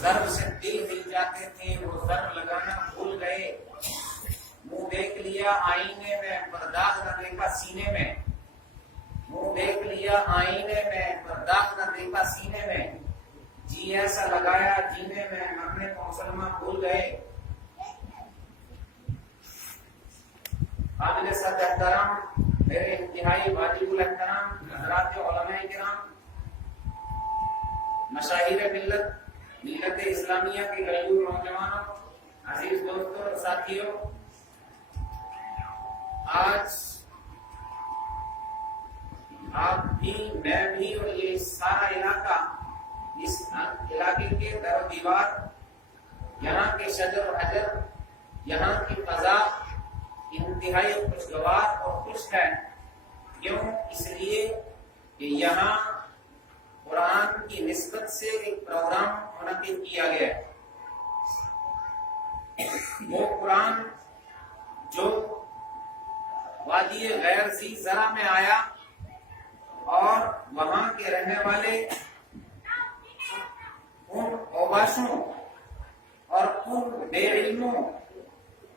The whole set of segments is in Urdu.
ضرب سے دل ہل جاتے تھے، وہ ضرب لگانا بھول گئے۔ منہ دیکھ لیا آئینے میں پر داغ نہ دیکھا سینے میں، منہ دیکھ لیا آئینے میں پر داغ نہ دیکھا سینے میں، جی ایسا لگایا جینے میں مرنے کو مسلمان بھول گئے۔ قابل صد احترام میرے انتہائی واجب الاحترام حضرات علماء کرام، مشاہیر ملت اسلامیہ کے غیور نوجوانوں، عزیز دوستوں اور ساتھیوں، آج آپ بھی، میں بھی اور یہ سارا علاقہ، اس علاقے کے در و دیوار، یہاں کے شجر و حجر، یہاں کی فضا انتہائی خوشگوار اور خوش ہے۔ کیوں؟ اس لیے کہ یہاں قرآن کی نسبت سے ایک پروگرام منعقد کیا گیا ہے۔ وہ قرآن جو وادی غیر ذی زرع میں آیا اور وہاں کے رہنے والے ان اوباشوں اور ان بے علموں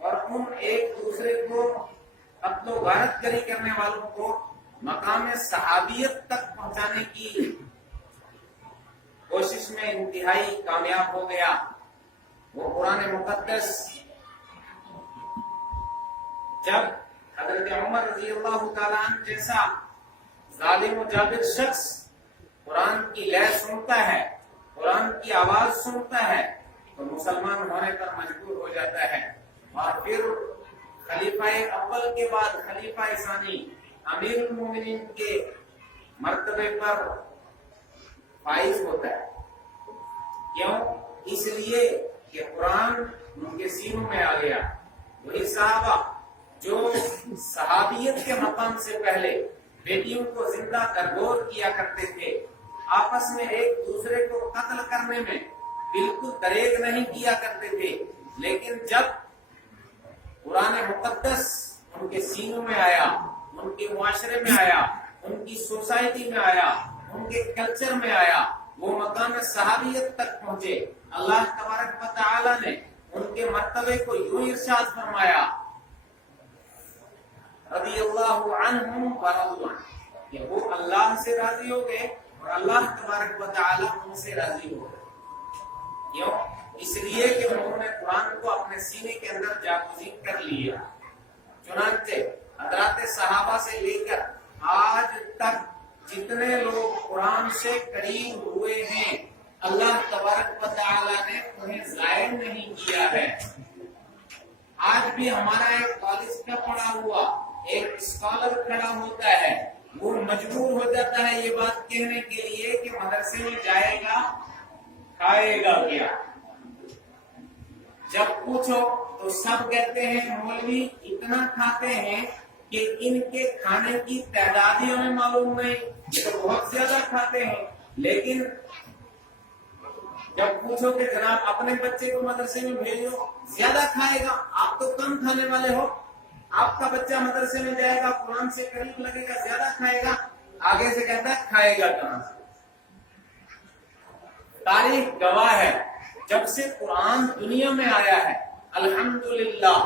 اور ان ایک دوسرے کو قتل و غارت گری کرنے والوں کو مقام صحابیت تک پہنچانے کی کوشش میں انتہائی کامیاب ہو گیا۔ وہ قرآن مقدس جب حضرت عمر رضی اللہ تعالیٰ عنہ جیسا ظالم و جابر شخص قرآن کی لے سنتا ہے، قرآن کی آواز سنتا ہے، تو مسلمان ہونے پر مجبور ہو جاتا ہے، اور پھر خلیفہ اول کے بعد خلیفہ ثانی امیر المومنین کے مرتبے پر فائز ہوتا ہے۔ کیوں؟ اس لیے کہ قرآن ان کے سینوں میں آ گیا۔ وہی صحابہ جو صحابیت کے مقام سے پہلے بیٹیوں کو زندہ درگور کیا کرتے تھے، آپس میں ایک دوسرے کو قتل کرنے میں بالکل دریغ نہیں کیا کرتے تھے، لیکن جب قرآن مقدس ان کے سینوں میں آیا، ان کے معاشرے میں آیا، ان کی سوسائٹی میں آیا، ان کے کلچر میں آیا، وہ مقام صحابیت تک پہنچے۔ اللہ تبارک و تعالی نے ان کے مرتبے کو یوں ارشاد فرمایا، رضی اللہ عنہم ورضوا عنہ، کہ وہ اللہ سے راضی ہو گئے اور اللہ تبارک و تعالی ان سے راضی ہو گئے۔ کیوں؟ اس لیے کہ انہوں نے قرآن کو اپنے سینے کے اندر جاگزین کر لیا۔ چنانچہ حضرات صحابہ سے لے کر آج تک جتنے لوگ قرآن سے قریب ہوئے ہیں، اللہ تبارک و تعالی نے انہیں ضائع نہیں کیا ہے۔ آج بھی ہمارا ایک کالج کا پڑھا ہوا ایک اسکالر کھڑا ہوتا ہے، وہ مجبور ہو جاتا ہے یہ بات کہنے کے لیے کہ مدرسے میں جائے گا، کھائے گا کیا؟ جب پوچھو تو سب کہتے ہیں مولوی اتنا کھاتے ہیں کہ ان کے کھانے کی تعداد ہی ہمیں معلوم نہیں، یہ تو بہت زیادہ کھاتے ہیں۔ لیکن جب پوچھو کہ جناب اپنے بچے کو مدرسے میں بھیجو، زیادہ کھائے گا، آپ تو کم کھانے والے ہو، آپ کا بچہ مدرسے میں جائے گا، قرآن سے قریب لگے گا، زیادہ کھائے گا، آگے سے کہتا ہے کھائے گا کہاں سے؟ تاریخ گواہ ہے، جب سے قرآن دنیا میں آیا ہے الحمدللہ،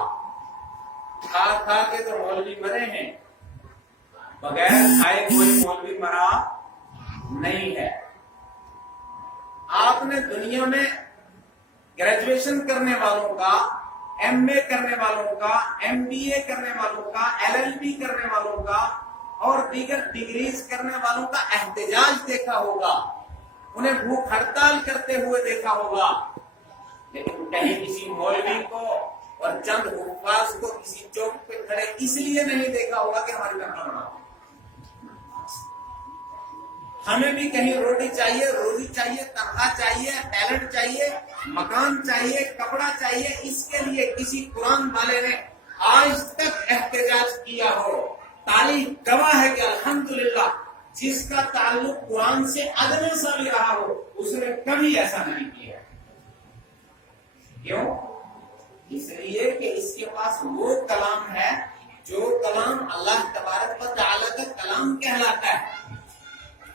کھا کھا کے تو مولوی مرے ہیں، بغیر کھائے کوئی مولوی مرا نہیں ہے۔ آپ نے دنیا میں گریجویشن کرنے والوں کا، ایم اے کرنے والوں کا، ایم بی اے کرنے والوں کا، ایل ایل بی کرنے والوں کا اور دیگر ڈگریز کرنے والوں کا احتجاج دیکھا ہوگا، انہیں بھوک ہڑتال کرتے ہوئے دیکھا ہوگا، لیکن کہیں کسی مولوی کو اور چند حفاظ کو کسی چوک پہ کھڑے اس لیے نہیں دیکھا ہوگا کہ ہماری تنخواہ بڑھاؤ۔ ہمیں بھی کہیں روٹی چاہیے، روزی چاہیے، تنخواہ چاہیے، ٹیلنٹ چاہیے، مکان چاہیے، کپڑا چاہیے، اس کے لیے کسی قرآن والے نے آج تک احتجاج کیا ہو؟ تاریخ گواہ ہے کہ الحمدللہ جس کا تعلق قرآن سے ادنی سا بھی رہا ہو اس نے کبھی ایسا نہیں کیا۔ کیوں؟ اس لیے کہ اس کے پاس وہ کلام ہے جو کلام اللہ تبارک و تعالی کا کلام کہلاتا ہے،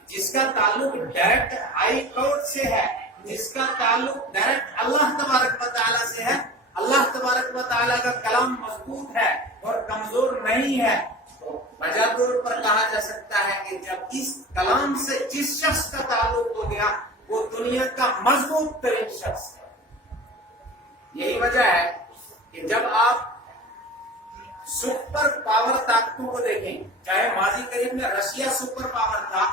جس کا تعلق ڈائریکٹ ہائی کورٹ سے ہے، جس کا تعلق ڈائریکٹ اللہ تبارک و تعالیٰ سے ہے، اللہ تبارک و تعالیٰ کا کلام مضبوط ہے اور کمزور نہیں ہے، تو وجہ طور پر کہا جا سکتا ہے کہ جب اس کلام سے جس شخص کا تعلق ہو گیا وہ دنیا کا مضبوط ترین شخص ہے۔ یہی وجہ ہے کہ جب آپ سپر پاور طاقتوں کو دیکھیں، چاہے ماضی قریب میں رشیا سپر پاور تھا،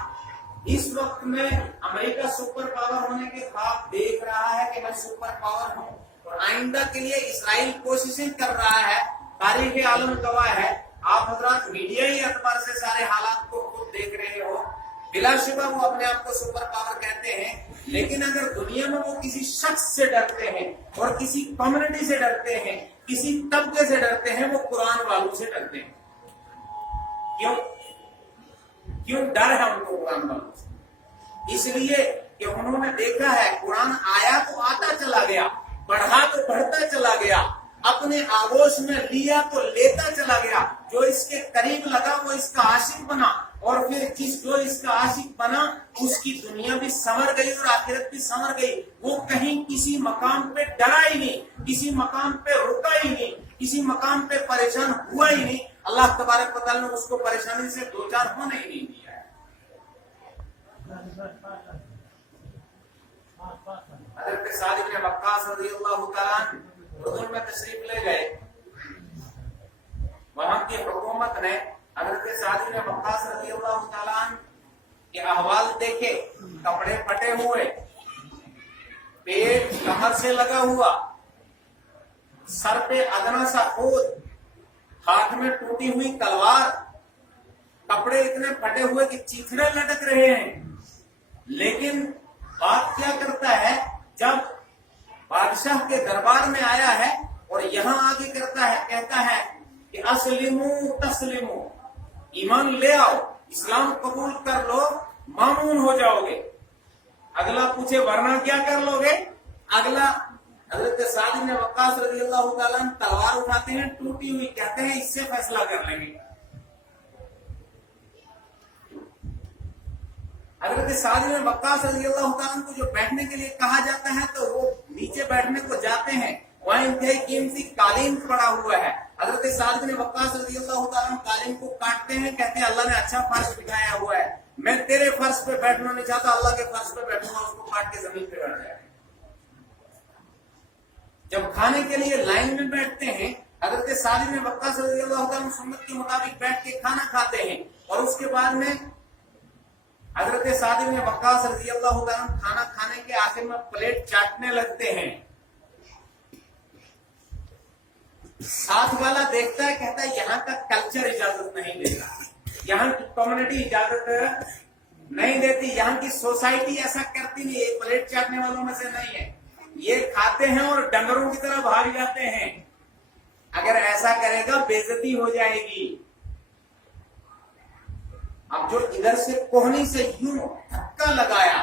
اس وقت میں امریکہ سپر پاور ہونے کے خواب دیکھ رہا ہے کہ میں سپر پاور ہوں، اور آئندہ کے لیے اسرائیل کوششیں کر رہا ہے، تاریخ عالم گواہ ہے، آپ حضرات میڈیائی اعتبار سے سارے حالات کو خود دیکھ رہے ہو، بلا شبہ وہ اپنے آپ کو سپر پاور کہتے ہیں، لیکن اگر دنیا میں وہ کسی شخص سے ڈرتے ہیں اور کسی کمیونٹی سے ڈرتے ہیں، کسی طبقے سے ڈرتے ہیں، وہ قرآن والوں سے ڈرتے ہیں۔ کیوں ڈر ہے ان کو قرآن والوں سے؟ اس لیے کہ انہوں نے دیکھا ہے قرآن آیا تو آتا چلا گیا، بڑھا تو بڑھتا چلا گیا، اپنے آغوش میں لیا تو لیتا چلا گیا، جو اس کے قریب لگا وہ اس کا عاشق بنا، اور پھر جو اس کا عاشق بنا اس کی دنیا بھی سنور گئی اور آخرت بھی سنور گئی، وہ کہیں کسی مقام پہ ڈرا ہی نہیں، کسی مقام پہ رکا ہی نہیں، کسی مقام پہ پریشان ہوا ہی نہیں، اللہ تبارک و تعالیٰ نے اس کو پریشانی سے دو چار ہونے ہی نہیں دیا ہے۔ حضرت سعد بن وقاص رضی اللہ تعالیٰ اردن میں تشریف لے گئے، وہاں کی حکومت نے حضرت سعد بن وقاص رضی اللہ تعالیٰ کے احوال دیکھے، کپڑے پھٹے ہوئے، پیٹ کمر سے لگا ہوا، سر پہ ادنا سا خود، ہاتھ میں ٹوٹی ہوئی تلوار، کپڑے اتنے پھٹے ہوئے کہ چیتھڑے لٹک رہے ہیں، لیکن بات کیا کرتا ہے، جب بادشاہ کے دربار میں آیا ہے اور یہاں آگے کرتا ہے، کہتا ہے کہ اسلمو تسلمو، ایمان لے آؤ، اسلام قبول کر لو، مامون ہو جاؤ گے۔ اگلا پوچھے ورنہ کیا کر لو گے؟ اگلا حضرت سعد بن وقاص رضی اللہ تعالیٰ تلوار اٹھاتے ہیں ٹوٹی ہوئی، کہتے ہیں اس سے فیصلہ کر لیں گے۔ حضرت سعد بن وقاص رضی اللہ تعالیٰ کو جو بیٹھنے کے لیے کہا جاتا ہے تو وہ نیچے بیٹھنے کو جاتے ہیں، وہاں انتہائی قیمتی قالین پڑا ہوا ہے، حضرت سعد بن وقاص رضی اللہ تعالیٰ قالین کو کاٹتے ہیں، کہتے ہیں اللہ نے اچھا فرش بٹھایا ہوا ہے، میں تیرے فرش پہ بیٹھنا نہیں چاہتا، اللہ کے فرش پہ بیٹھوں گا، اس کو کاٹ کے زمین پہ بیٹھ جائے۔ جب کھانے کے لیے لائن میں بیٹھتے ہیں، حضرت سعد بن وقاص رضی اللہ تعالیٰ سنت کے مطابق بیٹھ کے کھانا کھاتے ہیں، اور اس کے بعد میں حضرت سعد بن وقاص رضی اللہ تعالیٰ کھانا کھانے کے آخر میں پلیٹ چاٹنے لگتے ہیں، ساتھ والا دیکھتا ہے، کہتا ہے یہاں کا کلچر اجازت نہیں دیتا، یہاں کی کمیونٹی اجازت نہیں دیتی، یہاں کی سوسائٹی ایسا کرتی نہیں، یہ پلیٹ چاٹنے والوں میں سے نہیں ہے، یہ کھاتے ہیں اور ڈنگروں کی طرح بھاگ جاتے ہیں، اگر ایسا کرے گا بے عزتی ہو جائے گی۔ اب جو ادھر سے کوہنی سے یوں دھکا لگایا،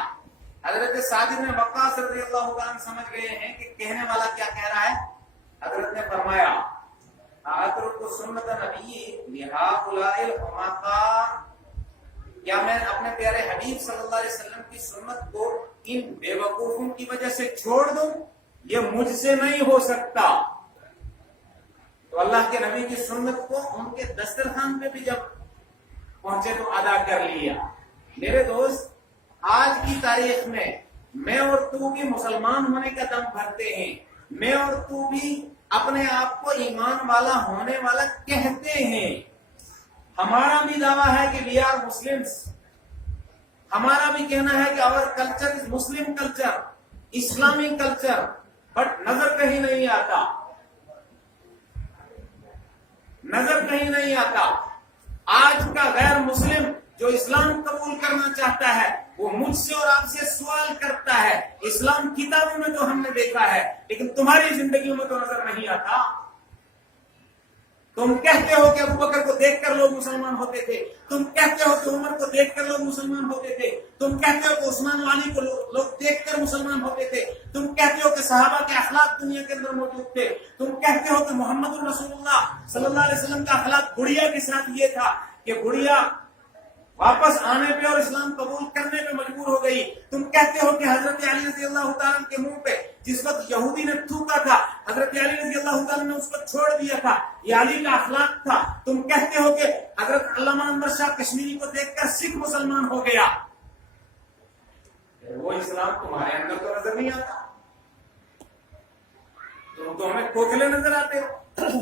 حضرت سعد بن وقاص رضی اللہ عنہ سمجھ گئے ہیں کہ کہنے والا کیا کہہ رہا ہے۔ حضرت نے فرمایا اترک سنت نبی لہؤلاء الحمقاء، کیا میں اپنے پیارے حبیب صلی اللہ علیہ وسلم کی سنت کو ان بے وقوفوں کی وجہ سے چھوڑ دوں؟ یہ مجھ سے نہیں ہو سکتا۔ تو اللہ کے نبی کی سنت کو ان کے دسترخوان پہ بھی جب پہنچے تو ادا کر لیا۔ میرے دوست، آج کی تاریخ میں اور تو بھی مسلمان ہونے کا دم بھرتے ہیں، میں اور تو بھی اپنے آپ کو ایمان والا ہونے والا کہتے ہیں، ہمارا بھی دعویٰ ہے کہ وی آر مسلمس، ہمارا بھی کہنا ہے کہ our culture is Muslim culture, اسلامی کلچر، بٹ نظر کہیں نہیں آتا، نظر کہیں نہیں آتا۔ آج کا غیر مسلم جو اسلام قبول کرنا چاہتا ہے وہ مجھ سے اور آپ سے سوال کرتا ہے، اسلام کتابوں میں تو ہم نے دیکھا ہے لیکن تمہاری زندگیوں میں تو نظر نہیں آتا۔ تم کہتے ہو کہ ابو بکر کو دیکھ کر لوگ مسلمان ہوتے تھے، تم کہتے ہو کہ عمر کو دیکھ کر لوگ مسلمان ہوتے تھے، تم کہتے ہو کہ عثمان غنی کو لوگ دیکھ کر مسلمان ہوتے تھے، تم کہتے ہو کہ صحابہ کے اخلاق دنیا کے اندر موجود تھے، تم کہتے ہو کہ محمد رسول اللہ صلی اللہ علیہ وسلم کا اخلاق گڑیا کے ساتھ یہ تھا کہ گڑیا واپس آنے پہ اور اسلام قبول کرنے پہ مجبور ہو گئی. تم کہتے ہو کہ حضرت علی رضی اللہ تعالیٰ کے منہ پہ جس وقت یہودی نے تھوکا تھا حضرت علی رضی اللہ تعالیٰ نے اس کو چھوڑ دیا تھا, یہ علی کا اخلاق تھا. تم کہتے ہو کہ حضرت علامہ انور شاہ کشمیری کو دیکھ کر سکھ مسلمان ہو گیا. وہ اسلام تمہارے اندر تو نظر نہیں آتا, تم تو ہمیں کھوکھلے نظر آتے ہو.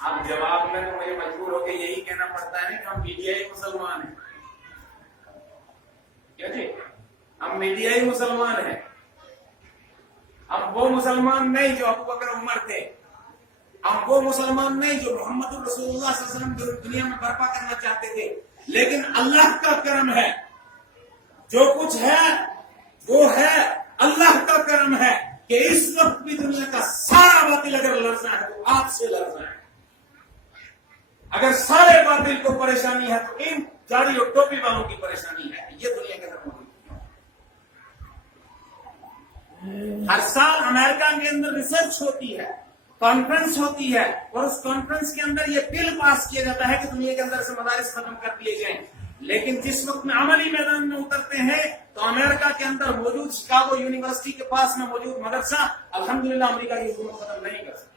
اب جواب میں تو مجھے مجبور ہو کے یہی کہنا پڑتا ہے کہ ہم میڈیائی مسلمان ہیں. کیا جی, ہم میڈیائی مسلمان ہیں. ہم وہ مسلمان نہیں جو ابو بکر عمر تھے, ہم وہ مسلمان نہیں جو محمد رسول اللہ صلی اللہ علیہ وسلم جو دنیا میں برپا کرنا چاہتے تھے. لیکن اللہ کا کرم ہے, جو کچھ ہے وہ ہے اللہ کا کرم ہے کہ اس وقت بھی دنیا کا سارا باطل اگر لڑنا ہے تو آپ سے لڑنا ہے. اگر سارے باطل کو پریشانی ہے تو ان داڑھی اور ٹوپی والوں کی پریشانی ہے. یہ دنیا کے اندر موجود ہے. ہر سال امریکہ کے اندر ریسرچ ہوتی ہے, کانفرنس ہوتی ہے, اور اس کانفرنس کے اندر یہ بل پاس کیا جاتا ہے کہ دنیا کے اندر سے مدارس ختم کر دیے جائیں. لیکن جس وقت میں عملی میدان میں اترتے ہیں تو امریکہ کے اندر موجود شکاگو یونیورسٹی کے پاس میں موجود مدرسہ الحمدللہ امریکہ کی حکومت ختم نہیں کر سکتی.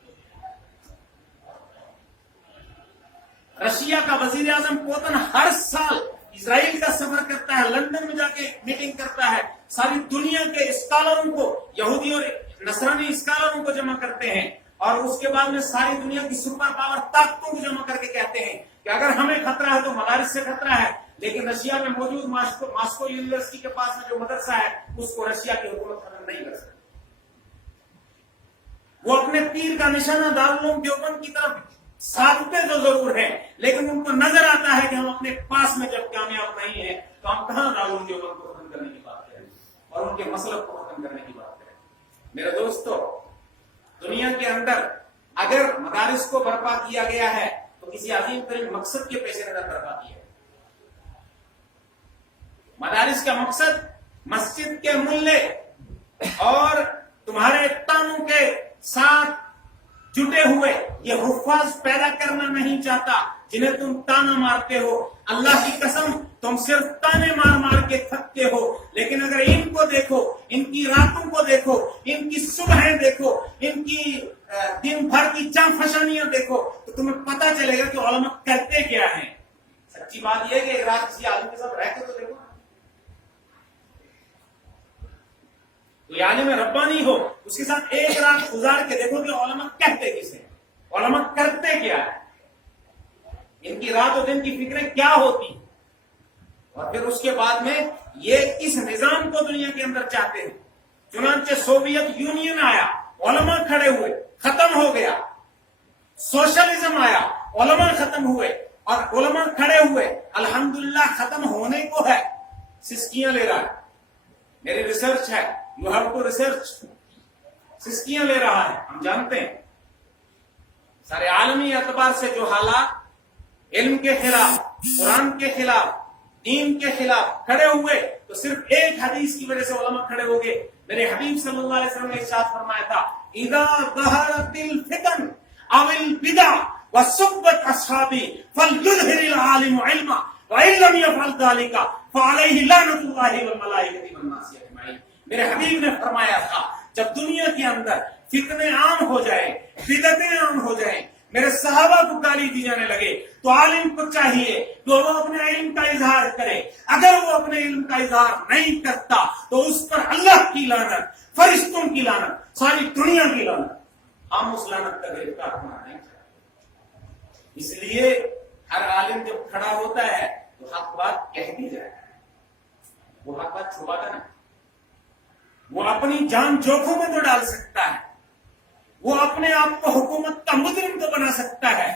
رشیا کا وزیر اعظم پوتن ہر سال اسرائیل کا سفر کرتا ہے, لندن میں جا کے میٹنگ کرتا ہے, ساری دنیا کے اسکالروں کو, یہودی اور نصرانی اسکالروں کو جمع کرتے ہیں, اور اس کے بعد میں ساری دنیا کی سپر پاور طاقتوں کو جمع کر کے کہتے ہیں کہ اگر ہمیں خطرہ ہے تو مدارس سے خطرہ ہے. لیکن رشیا میں موجود ماسکو یونیورسٹی کے پاس میں جو مدرسہ ہے اس کو رشیا کی حکومت ختم نہیں کر سکتی. وہ اپنے تیر کا نشانہ دارالعلوم دیوبند کی طرف ساتھتے تو ضرور ہیں, لیکن ان کو نظر آتا ہے کہ ہم اپنے پاس میں جب کامیاب نہیں ہیں تو ہم کہاں دارالعلوم دیوبند کو ختم کرنے کی بات کریں اور ان کے مسلک کو ختم کرنے کی بات کریں. میرے دوستو, دنیا کے اندر اگر مدارس کو برپا کیا گیا ہے تو کسی عظیم ترین مقصد کے پیش نظر برپا کیا ہے. مدارس کا مقصد مسجد کے ملے اور تمہارے تانوں کے ساتھ جٹے ہوئے یہ حفاظ پیدا کرنا نہیں چاہتا جنہیں تم تانا مارتے ہو. اللہ کی قسم تم صرف تانے مار مار کے تھکتے ہو, لیکن اگر ان کو دیکھو, ان کی راتوں کو دیکھو, ان کی صبحیں دیکھو, ان کی دن بھر کی چانفشانیاں دیکھو تو تمہیں پتا چلے گا کہ علماء کرتے کیا ہیں. سچی بات یہ ہے کہ ایک رات کسی عالم کے ساتھ رہ کے تو دیکھو, تو عالم ربانی ہو اس کے ساتھ ایک رات گزار کے دیکھو کہ علماء کہتے کس ہیں, علماء کرتے کیا ہے, ان کی رات اور دن کی فکریں کیا ہوتی, اور پھر اس کے بعد میں یہ اس نظام کو دنیا کے اندر چاہتے ہیں. چنانچہ سوویت یونین آیا, علماء کھڑے ہوئے, ختم ہو گیا. سوشلزم آیا, علماء ختم ہوئے, اور علماء کھڑے ہوئے, الحمدللہ ختم ہونے کو ہے. سسکیاں لے رہا ہے, میری ریسرچ ہے, یو ہیو ٹو ریسرچ. سسکیاں لے رہا ہے, ہم جانتے ہیں. سارے عالمی اعتبار سے جو حالات علم کے خلاف, قرآن کے خلاف, دین کے خلاف کھڑے ہوئے تو صرف ایک حدیث کی وجہ سے علماء کھڑے ہو گئے. میرے حبیب صلی اللہ علیہ وسلم نے ارشاد فرمایا تھا, اذا ظہرت الفتن او البدع وسبت اصحابی فلیظہر العالم علما وان لم یفعل ذلك فعلیہ لعنۃ اللہ والملائکۃ والناس اجمعین. میرے حبیب نے فرمایا تھا جب دنیا کے اندر فتنے عام ہو جائیں, بدعتیں عام ہو جائیں, میرے صحابہ کو گالی دی جانے لگے تو عالم کو چاہیے کہ وہ اپنے علم کا اظہار کرے. اگر وہ اپنے علم کا اظہار نہیں کرتا تو اس پر اللہ کی لعنت, فرشتوں کی لعنت, ساری دنیا کی لعنت. ہم اس لعنت کا گرفتار ہونا نہیں چاہتے. اس لیے ہر عالم جب کھڑا ہوتا ہے تو حق بات کہہ دی جائے, وہ حق بات چھپاتا نہیں. وہ اپنی جان جوکھوں میں تو ڈال سکتا ہے, وہ اپنے آپ کو حکومت کا مجرم تو بنا سکتا ہے,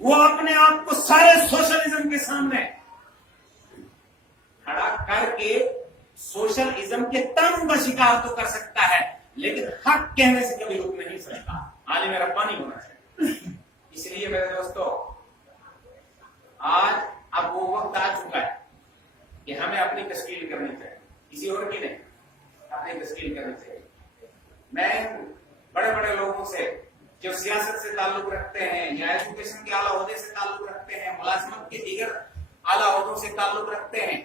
وہ اپنے آپ کو سارے سوشلزم کے سامنے کھڑا کر کے سوشلزم کے تنگ کا شکار تو کر سکتا ہے, لیکن حق کہنے سے کبھی رک نہیں سکتا. عالم ربانی ہونا چاہیے. اس لیے میرے دوستو, آج اب وہ وقت آ چکا ہے کہ ہمیں اپنی تشکیل کرنی چاہیے, کسی اور کی نہیں, اپنی تشکیل کرنی چاہیے. میں بڑے بڑے لوگوں سے جو سیاست سے تعلق رکھتے ہیں یا ایجوکیشن کے اعلیٰ عہدے سے تعلق رکھتے ہیں، ملازمت کے دیگر اعلیٰ عہدوں سے تعلق رکھتے ہیں،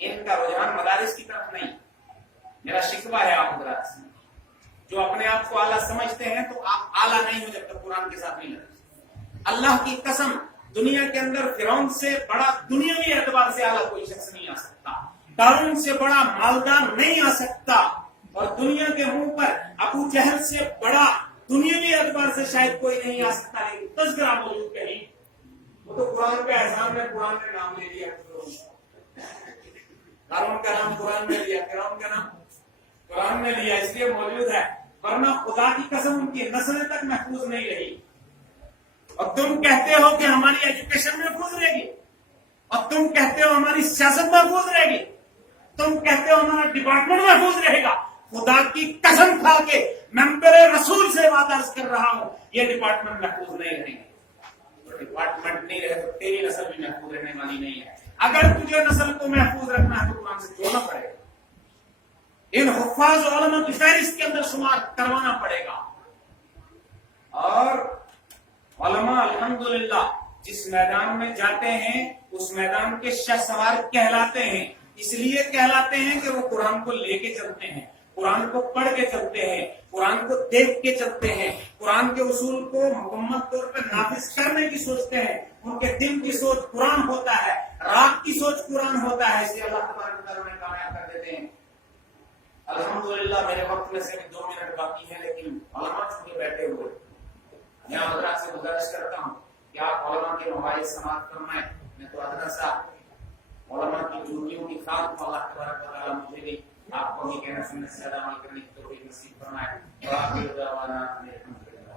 ان کا رجحان مدارس کی طرف نہیں۔ میرا شکوہ ہے آپ حضرات سے، جو اپنے آپ کو اعلیٰ سمجھتے ہیں تو آپ اعلیٰ نہیں ہو جب تک قرآن کے ساتھ نہیں لڑتے۔ اللہ کی قسم، دنیا کے اندر فرعون سے بڑا دنیاوی اعتبار سے اعلیٰ کوئی شخص نہیں آ سکتا، قارون سے بڑا مالدار نہیں آ سکتا، اور دنیا کے منہ پر ابو جہل سے بڑا دنیاوی اعتبار سے شاید کوئی نہیں آ سکتا، لیکن تذکرہ موجود کہیں وہ تو قرآن کے احسان میں قرآن نے نام لے لیا۔ قارون کا نام قرآن نے لیا، فرعون کا نام قرآن نے لیا، اس لیے موجود ہے، ورنہ خدا کی قسم ان کی نسلیں تک محفوظ نہیں رہی۔ اور تم کہتے ہو کہ ہماری ایجوکیشن محفوظ رہے گی، اور تم کہتے ہو ہماری سیاست محفوظ رہے گی، تم کہتے ہو ہمارا ڈپارٹمنٹ محفوظ رہے گا۔ خدا کی قسم کھا کے ممبر رسول سے بات عرض کر رہا ہوں، یہ ڈپارٹمنٹ محفوظ نہیں رہیں گے۔ ڈپارٹمنٹ نہیں رہے تو تیری نسل بھی محفوظ رہنے والی نہیں ہے۔ اگر تجھے نسل کو محفوظ رکھنا ہے تو قرآن سے جوڑنا پڑے گا، ان حفاظ علماء کی فہرست کے اندر شمار کروانا پڑے گا۔ اور علماء الحمدللہ جس میدان میں جاتے ہیں اس میدان کے شہ سوار کہلاتے ہیں، اس لیے کہلاتے ہیں کہ وہ قرآن کو لے کے چلتے ہیں، قرآن کو پڑھ کے چلتے ہیں، قرآن کو دیکھ کے چلتے ہیں، قرآن کے اصول کو مکمل طور پر نافذ کرنے کی سوچتے ہیں، ان کے دل کی سوچ قرآن ہوتا ہے، رات کی سوچ قرآن ہوتا ہے، اس لیے اللہ تبارک و تعالیٰ انہیں کامیاب کر دیتے ہیں۔ الحمدللہ میرے وقت میں سے بھی 2 منٹ باقی ہے، لیکن علماء چھوٹے بیٹھے ہوئے، میں حضرات سے گزارش کرتا ہوں کہ آپ علماء کے مواعظ سماعت فرمائیں۔ میں تو حضرت صاحب علماء کی ڈیوٹیوں کی خاط کو اللہ تبارک و تعالیٰ مجھے بھی آپ کو بھی کہنا سننے سے زیادہ عمل کرنے کی توفیق نصیب فرمائے۔ اور آپ کی دعوانا الحمدللہ۔